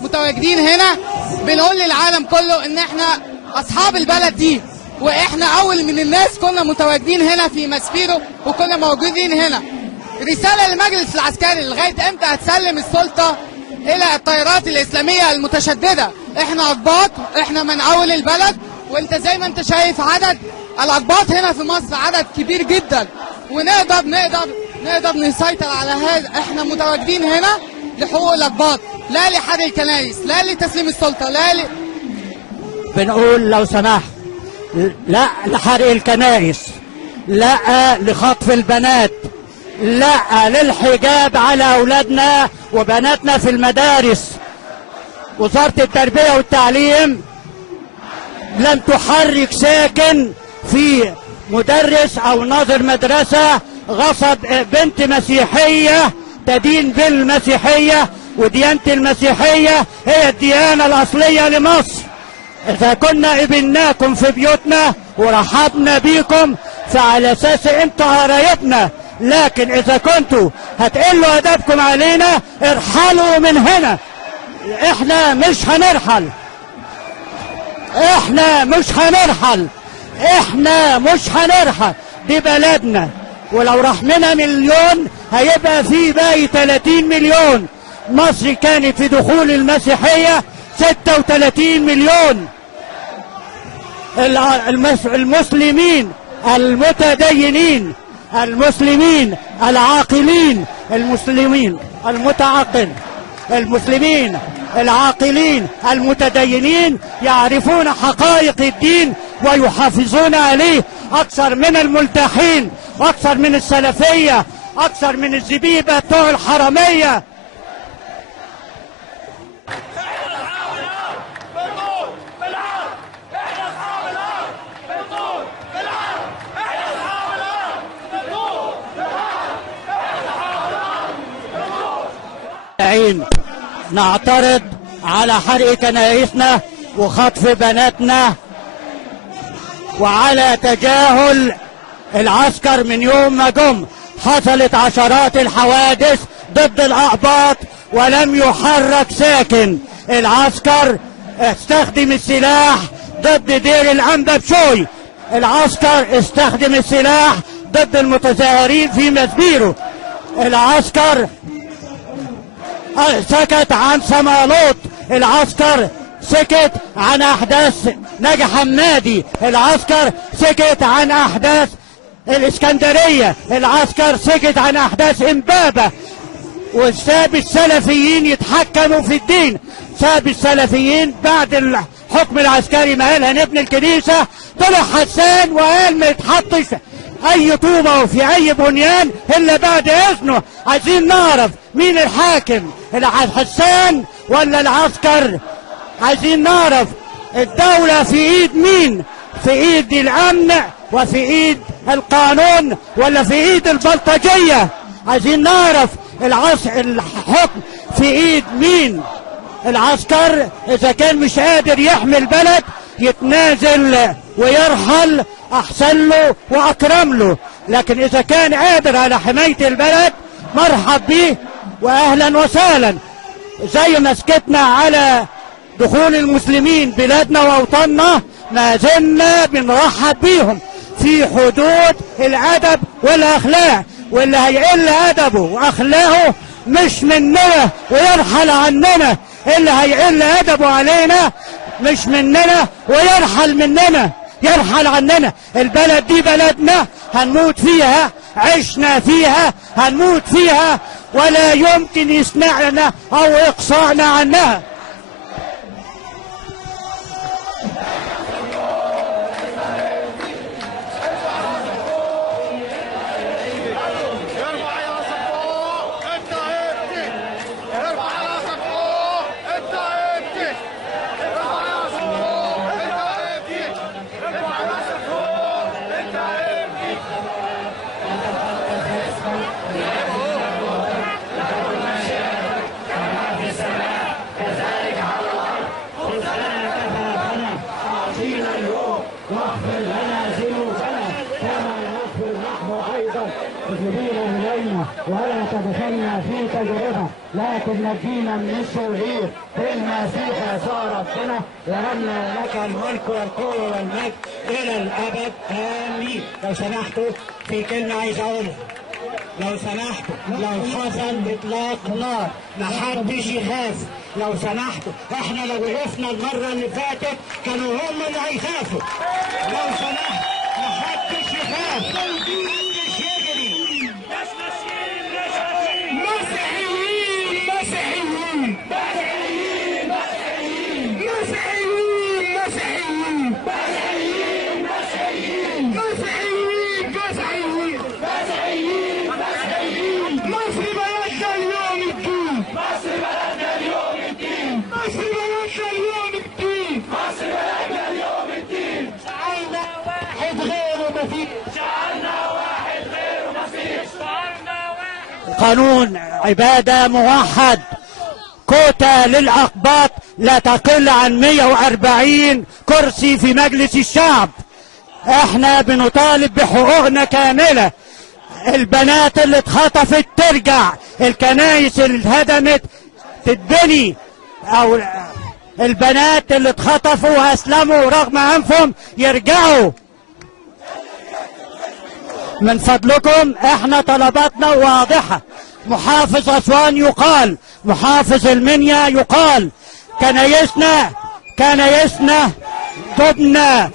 متواجدين هنا بنقول للعالم كله ان احنا اصحاب البلد دي، واحنا اول من الناس كنا متواجدين هنا في ماسبيرو وكنا موجودين هنا. رسالة للمجلس العسكري، لغاية امتى هتسلم السلطة الى التيارات الاسلامية المتشددة؟ احنا اقباط، احنا من اول البلد، وانت زي ما انت شايف عدد الاقباط هنا في مصر عدد كبير جدا، ونقدر نسيطر على هذا. احنا متواجدين هنا لحقوق الاقباط، لا لحرق الكنائس، لا لتسليم السلطة، بنقول لو سمحت لا لحرق الكنائس، لا لخطف البنات، لا للحجاب على اولادنا وبناتنا في المدارس. وزارة التربية والتعليم لم تحرك ساكن في مدرس او ناظر مدرسة غصب بنت مسيحية تدين بالمسيحية، وديانة المسيحية هي الديانة الأصلية لمصر. إذا كنا قبلناكم في بيوتنا ورحبنا بيكم فعلى أساس أنتوا قرايبنا، لكن إذا كنتوا هتقلوا أدبكم علينا ارحلوا من هنا. إحنا مش هنرحل، إحنا مش هنرحل، دي بلدنا، ولو رحمنا مليون هيبقى في باقي 30 مليون. مصر كانت في دخول المسيحية 36 مليون. المسلمين المتدينين، المسلمين العاقلين، المسلمين العاقلين المتدينين يعرفون حقائق الدين ويحافظون عليه أكثر من الملتحين، أكثر من السلفية، أكثر من الزبيبة بتوع الحرمية. نعترض على حرق كنائسنا وخطف بناتنا وعلى تجاهل العسكر. من يوم ما جم حصلت عشرات الحوادث ضد الأقباط ولم يحرك ساكن. العسكر استخدم السلاح ضد دير الأنبا بشوي، العسكر استخدم السلاح ضد المتظاهرين في ماسبيرو، العسكر سكت عن سمالوط، العسكر سكت عن احداث نجا حمادي، العسكر سكت عن احداث الاسكندرية، العسكر سكت عن احداث امبابة، وساب السلفيين يتحكموا في الدين. ساب السلفيين بعد الحكم العسكري ما قال هنبني الكنيسة، طلع حسان وقال ما يتحطش اي طوبة في اي بنيان الا بعد اذنه. عايزين نعرف مين الحاكم، حسان ولا العسكر؟ عايزين نعرف الدولة في ايد مين، في ايد الامن وفي ايد القانون ولا في ايد البلطجية؟ عايزين نعرف الحكم في ايد مين. العسكر اذا كان مش قادر يحمي البلد يتنازل ويرحل احسن له واكرم له، لكن اذا كان قادر على حماية البلد مرحب بيه واهلا وسهلا. زي ما سكتنا على دخول المسلمين بلادنا واوطاننا ما زلنا بنرحب بيهم في حدود الادب والاخلاق، واللي هيقل ادبه واخلاقه مش مننا ويرحل عننا، اللي هيقل ادبه علينا مش مننا ويرحل مننا، يرحل عننا. البلد دي بلدنا، هنموت فيها، عشنا فيها، هنموت فيها، ولا يمكن يسمعنا او اقصاءنا عنها. واغفر لنا ذنوبنا كما نغفر نحن ايضا مذنبين الينا، ولا تدخلنا في تجربه لكن نجينا من الشرير بالمسيح يسوع ربنا، لأن لك الملك والقوة والمجد إلى الأبد آمين. لو سمحتوا في كلمة عايز أقولها، لو سمحتوا لو حصل إطلاق نار محدش يخاف. لو سمحتوا احنا لو وقفنا المرة اللي فاتت كانوا هم اللي هيخافوا. لو سمحتوا محدش يخاف، محدش يجري. مسيحيين مسيحيين مسيحيين مسيحيين مسيحيين مسيحيين مسيحيين مسيحيين مسيحيين مسيحيين مسيحيين. مصر بلدنا اليوم الدين، مصر بلدنا اليوم الدين، مصر بلدنا اليوم الدين، مصر بلدنا اليوم الدين. جعلنا واحد غيره مفيش، جعلنا واحد غيره مفيش، جعلنا واحد. قانون عبادة موحد، كوتا للأقباط لا تقل عن 140 كرسي في مجلس الشعب. احنا بنطالب بحقوقنا كاملة. البنات اللي اتخطفت ترجع، الكنايس اللي اتهدمت تتبني، او البنات اللي اتخطفوا واسلموا رغم انفهم يرجعوا. من فضلكم احنا طلباتنا واضحة. محافظ أسوان يقال، محافظ المنيا يقال، كنايسنا تبنى،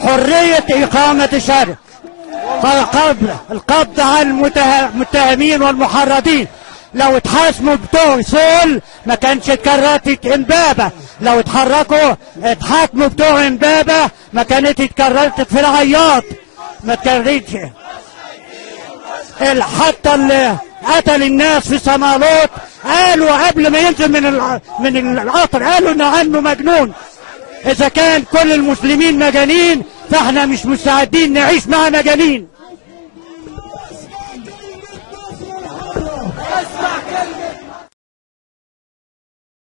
حرية إقامة الشرع، القبض على المتهمين والمحرضين. لو اتحاسبوا بتوع سول ما كانش اتكررت امبابة، لو اتحاكموا بتوع امبابة ما كانت اتكررت في العياط، ما تكررتش. حتى اللي قتل الناس في صمالوط قالوا قبل ما ينزل من القطر قالوا انه عنه مجنون. اذا كان كل المسلمين مجانين فاحنا مش مستعدين نعيش مع مجانين.